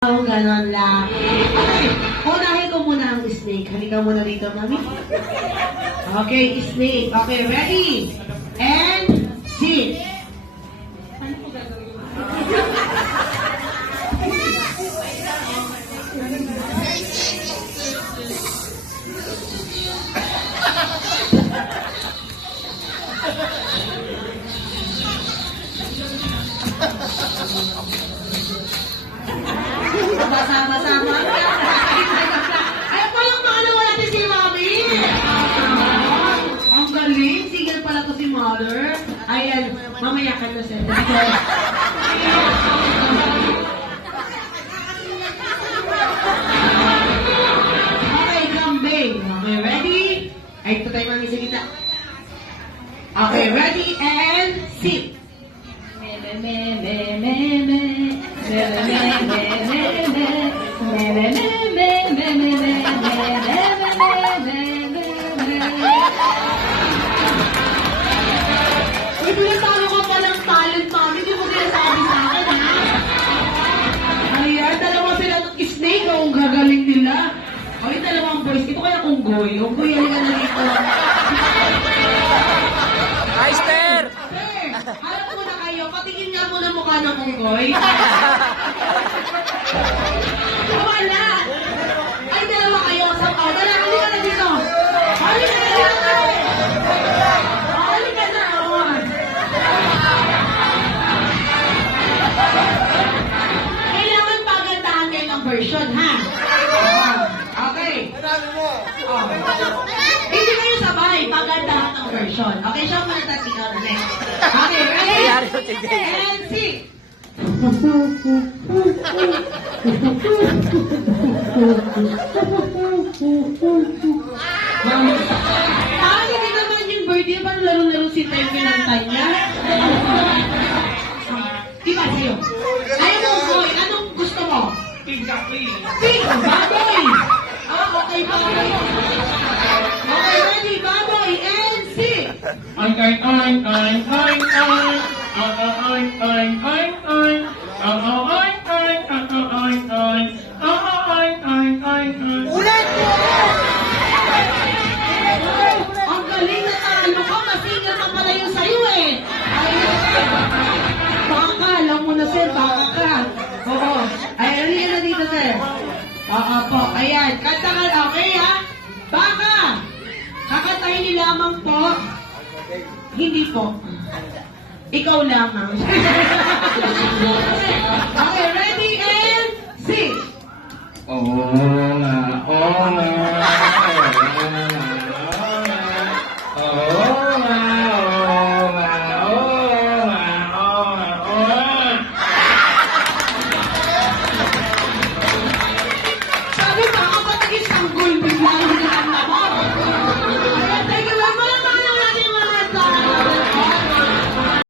Oh, ganon lang. Okay, unahin ko muna ang snake. Halika muna dito, mami. Okay, snake. Okay, ready? And sit. Ano po gagawin? Sama-sama. Ay, palang makalawa natin si Mami. Ang galing. Single pala to si Mother. Ayan, mamaya ka na sir. Okay, kambing. Okay, ready? Ay, ito tayo Mami sa gitna. Okay, ready and sit. Uy, pinatalo ka palang talent, Mami. Hindi mo sinasabi sa akin, ha? Ayan, dalawa sila ng snake. Ang gagaling nila. O, yung dalawang boys. Ito kaya kung goy. Yung goy, yung ano dito. Hi, Sir! Sir, harap muna kayo. Patingin nga muna mukha ng unggoy. Wala. Ay, dalawa kayo. Dala, halika na dito. Halika na dito. Halika na. Kailangan pagandahan kayo ng version, ha? Okay. Hindi kayo sabay. Pagandahan ng version. Okay, siya muna tapos ikaw na next. Okay, ready? And sing. Hindi naman yung birthday, parang laro-laro si Tay pinantay niya. Diba sa'yo? Ayaw mo, boy. Anong gusto mo? Pink, baboy! Okay, baboy. Okay, ready, baboy, and sing! Oink oink oink oink oink oink. Oink oink oink oink. Oink oink oink oink oink. Oink oink oink oink. Ulit! Ang galing na talo ka, masingal pa pala yung sa'yo eh. Ayun. Baka, alam mo na sir, baka ka. Oo. Ay, halika na dito sir. Oo po, ayan. Kanta ka, okay ha? Baka. Kakantahin ni lamang po. Hindi po. Ikaw lamang. Okay, ready and sing. Oo nga, oo nga.